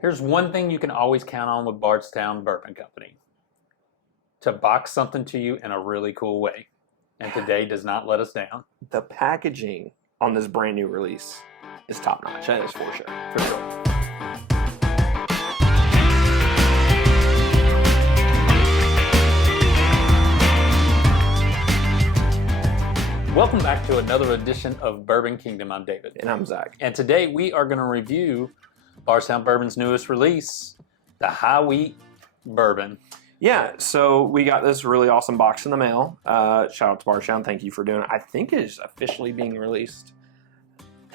Here's one thing you can always count on with Bardstown Bourbon Company. To box something to you in a really cool way. And today does not let us down. The packaging on this brand new release is top notch. That is for sure. For sure. Welcome back to another edition of Bourbon Kingdom. I'm David. And I'm Zach. And today we are going to review Bardstown Bourbon's newest release, the High Wheat Bourbon. Yeah, so we got this really awesome box in the mail. Shout out to Bardstown. Thank you for doing it. I think it is officially being released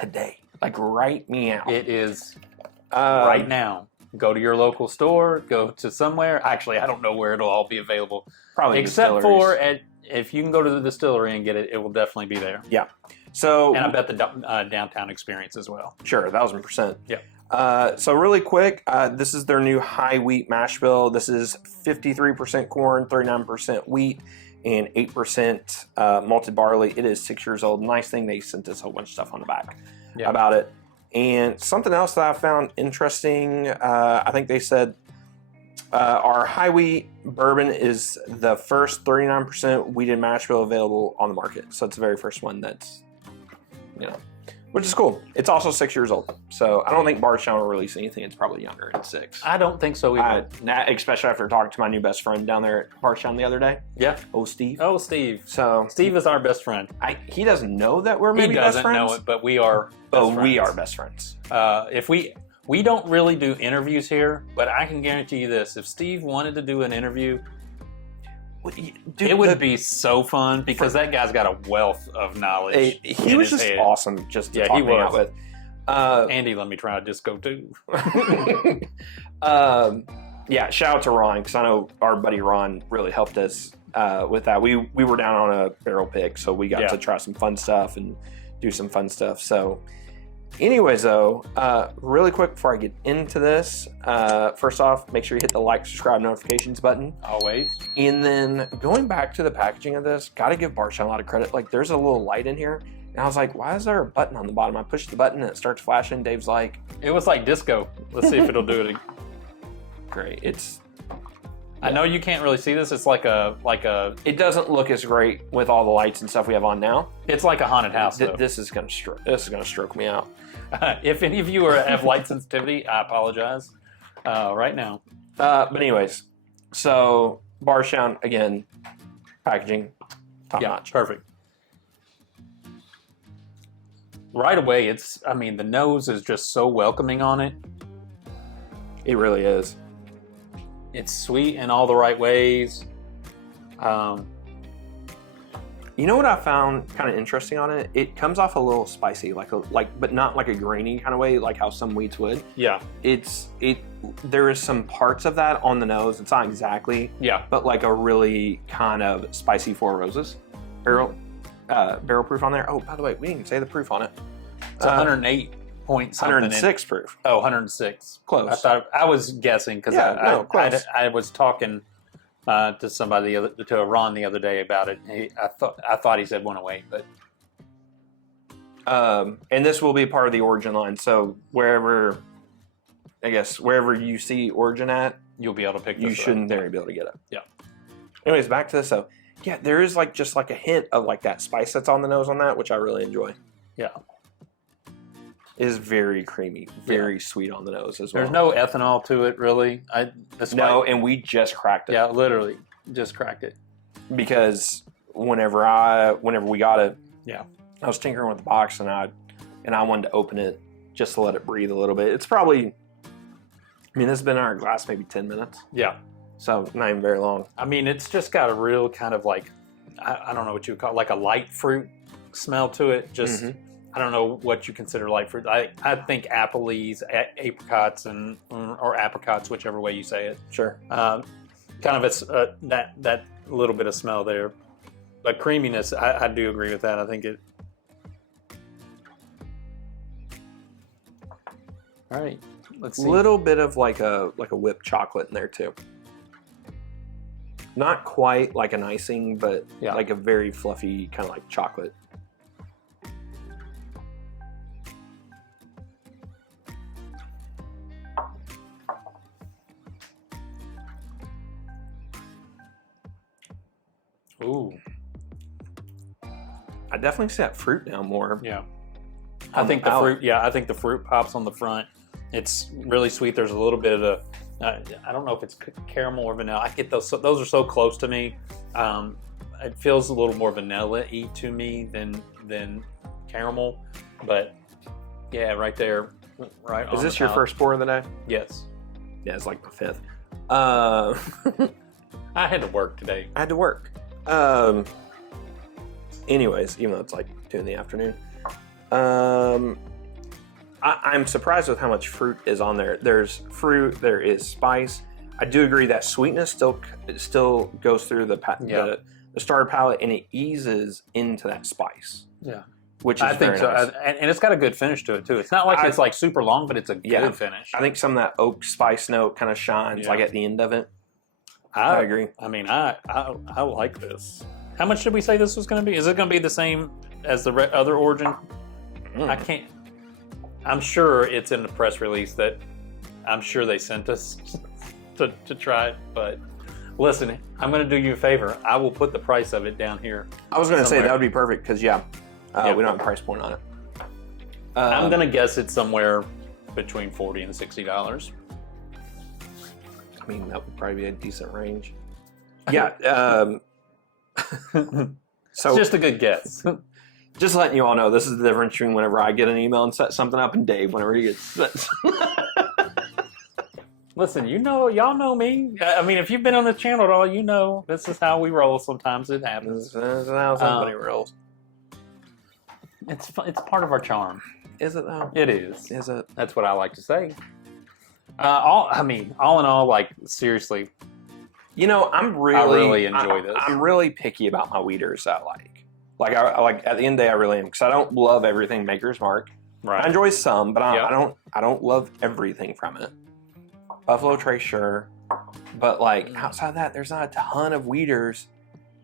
today. Like right meow. It is right now. Go to your local store, go to somewhere. Actually, I don't know where it'll all be available. Probably except for if you can go to the distillery and get it, it will definitely be there. Yeah. So and I bet the downtown experience as well. Sure, 1000%. Yeah. So really quick, this is their new high wheat mash bill. This is 53% corn, 39% wheat, and 8% malted barley. It is 6 years old. Nice thing, they sent us a whole bunch of stuff on the back about it. And something else that I found interesting, I think they said our high wheat bourbon is the first 39% wheated mash bill available on the market. So it's the very first one that's, which is cool. It's also 6 years old. So I don't think Bardstown will release anything. It's probably younger than 6. I don't think so either. Especially after talking to my new best friend down there at Bardstown the other day. Yeah. Oh, Steve. Oh, Steve. So Steve is our best friend. He doesn't know that we're maybe best friends. He doesn't know it, but we are best friends. We are best friends. If we don't really do interviews here, but I can guarantee you this. If Steve wanted to do an interview, dude, it would be so fun because that guy's got a wealth of knowledge. He was just awesome just to talk me out with. Andy, let me try a disco too. Yeah, shout out to Ron because I know our buddy Ron really helped us with that. We were down on a barrel pick, so we got to try some fun stuff and do some fun stuff. So anyways, though, really quick before I get into this, first off, make sure you hit the like, subscribe, notifications button. Always. And then going back to the packaging of this, got to give Bardstown a lot of credit. Like, there's a little light in here. And I was like, why is there a button on the bottom? I pushed the button and it starts flashing. Dave's like... It was like disco. Let's see if it'll do it. Great. It's... I know you can't really see this. It's like a... It doesn't look as great with all the lights and stuff we have on now. It's like a haunted house, though. This is gonna stroke me out. If any of you have light sensitivity, I apologize right now. But anyways, so Bardstown, again, packaging, top notch. Perfect. Right away, the nose is just so welcoming on it. It really is. It's sweet in all the right ways. You know what I found kind of interesting on it? It comes off a little spicy, but not like a grainy kind of way, like how some wheats would. Yeah. There is some parts of that on the nose. It's not exactly. Yeah. But like a really kind of spicy Four Roses barrel proof on there. Oh, by the way, we didn't even say the proof on it. It's 108 point something. 106 proof. Oh, 106. Close. I was guessing because I was talking to somebody, to Ron the other day about it. I thought he said 108, but and this will be part of the Origin line. So wherever you see Origin at, you'll be able to pick this up. You should in theory be able to get it. Yeah. Anyways, back to this though. Yeah, there is just a hint of like that spice that's on the nose on that, which I really enjoy. Yeah. It is very creamy, very sweet on the nose as well. There's no ethanol to it, really. No, and we just cracked it. Yeah, literally, just cracked it. Because whenever we got it, I was tinkering with the box and I wanted to open it just to let it breathe a little bit. It's probably, this has been in our glass maybe 10 minutes. Yeah. So not even very long. It's just got a real kind of like, I don't know what you would call it, like a light fruit smell to it. Just, I don't know what you consider light fruit. I think applese, apricots, or apricots, whichever way you say it. Sure. Kind of that little bit of smell there. But creaminess, I do agree with that. I think it... All right, let's see. A little bit of like a whipped chocolate in there too. Not quite like an icing, but like a very fluffy kind of like chocolate. Ooh. I definitely see that fruit now more. Yeah. I think the fruit. Yeah, I think the fruit pops on the front. It's really sweet. There's a little bit of I don't know if it's caramel or vanilla. I get those. Those are so close to me. It feels a little more vanilla-y to me than caramel. But yeah, right there, right. Is this your first pour of the day? Yes. Yeah, it's like the fifth. I had to work today. I had to work. Anyways, even though it's like 2 in the afternoon. I'm surprised with how much fruit is on there. There's fruit, there is spice. I do agree that sweetness still goes through the starter palate, and it eases into that spice. Yeah. Which is very nice. And it's got a good finish to it too. It's not like it's like super long, but it's a good finish. I think some of that oak spice note kind of shines like at the end of it. I agree. I mean, I like this. How much did we say this was going to be? Is it going to be the same as the other Origin? I can't. I'm sure it's in the press release that I'm sure they sent us to try it. But listen, I'm going to do you a favor. I will put the price of it down here. I was going to say that would be perfect because we don't have a price point on it. I'm going to guess it's somewhere between $40 and $60. I mean, that would probably be a decent range. Yeah. So just a good guess. Just letting you all know, this is the difference between whenever I get an email and set something up and Dave whenever he gets it. Listen, y'all know me. I mean, if you've been on the channel at all, you know this is how we roll. Sometimes it happens. This is how somebody rolls. It's part of our charm. Is it though? It is. Is it? That's what I like to say. All in all, like seriously. I really enjoy this. I'm really picky about my weeders that I like. I like at the end of the day, I really am, because I don't love everything Maker's Mark. Right. I enjoy some, but I don't love everything from it. Buffalo Trace, sure, but outside of that, there's not a ton of weeders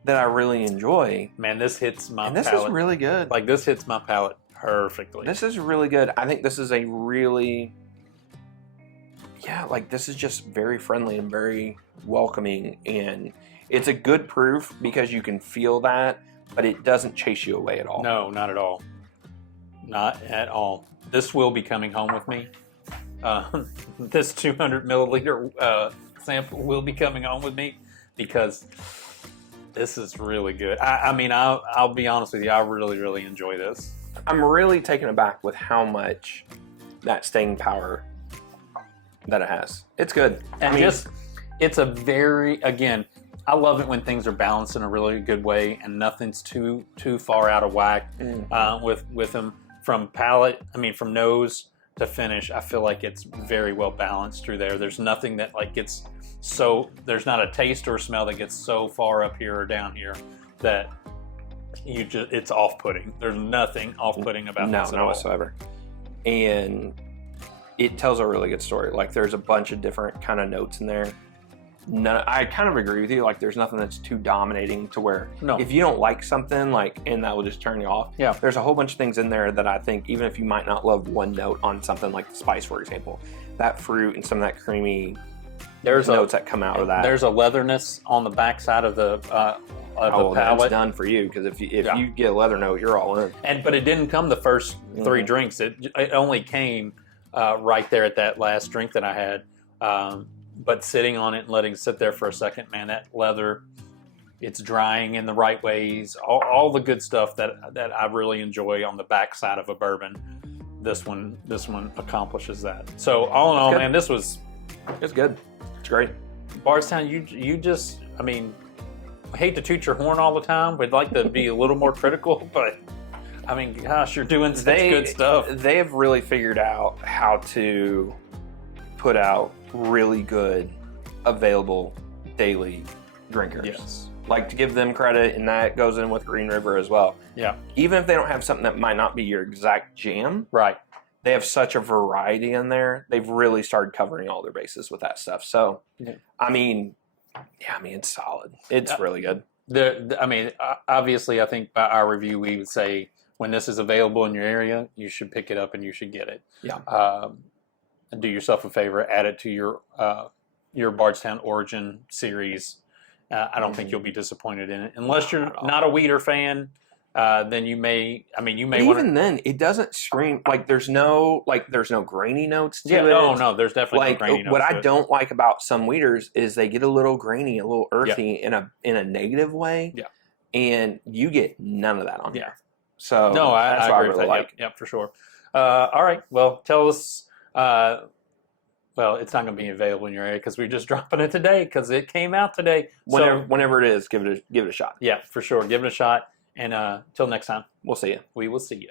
that I really enjoy. Man, this hits my palate. This is really good. This hits my palate perfectly. This is really good. I think this is a really, this is just very friendly and very welcoming, and it's a good proof because you can feel that, but it doesn't chase you away at all. No, not at all. Not at all. This will be coming home with me. This 200 milliliter sample will be coming home with me because this is really good. I mean, I'll be honest with you. I really, really enjoy this. I'm really taken aback with how much that staying power that it has. It's good. And it's a very, again, I love it when things are balanced in a really good way and nothing's too far out of whack with them from palate. I mean, from nose to finish, I feel like it's very well balanced through there. There's nothing that gets there's not a taste or a smell that gets so far up here or down here that it's off-putting. There's nothing off-putting about this at all. Whatsoever. And it tells a really good story. There's a bunch of different kind of notes in there. I kind of agree with you. There's nothing that's too dominating to where if you don't like something, and that will just turn you off. Yeah. There's a whole bunch of things in there that I think, even if you might not love one note on something like the spice, for example, that fruit and some of that creamy notes that come out of that. There's a leatherness on the backside of the palate. That's done for you, because if you get a leather note, you're all in. But it didn't come the first 3 drinks. It only came right there at that last drink that I had. But sitting on it and letting it sit there for a second, man, that leather, it's drying in the right ways. All the good stuff that I really enjoy on the backside of a bourbon. This one accomplishes that. So all in all, man, it's good. It's great. Bardstown, you just, I mean, I hate to toot your horn all the time. We'd like to be a little more critical, but I mean, gosh, you're doing such good stuff. They have really figured out how to put out really good, available daily drinkers. Yes. To give them credit, and that goes in with Green River as well. Yeah. Even if they don't have something that might not be your exact jam, right? They have such a variety in there. They've really started covering all their bases with that stuff. So, I mean, it's solid. It's really good. I mean, obviously, I think by our review, we would say when this is available in your area, you should pick it up and you should get it. Yeah. Do yourself a favor, add it to your Bardstown Origin series, I don't think you'll be disappointed in it. Unless you're not a wheater fan, then you may. I mean, you may want. Even then, it doesn't scream like there's no grainy notes to it. No, there's definitely no grainy notes. What I don't like about some wheaters is they get a little grainy, a little earthy in a negative way. Yeah. And you get none of that on here. So no, that's I what agree I really with that. like. Yep, for sure. All right. Well, tell us. Well, it's not going to be available in your area because we're just dropping it today because it came out today. Whenever it is, give it a shot. Yeah, for sure. Give it a shot. And till next time, we'll see you. We will see you.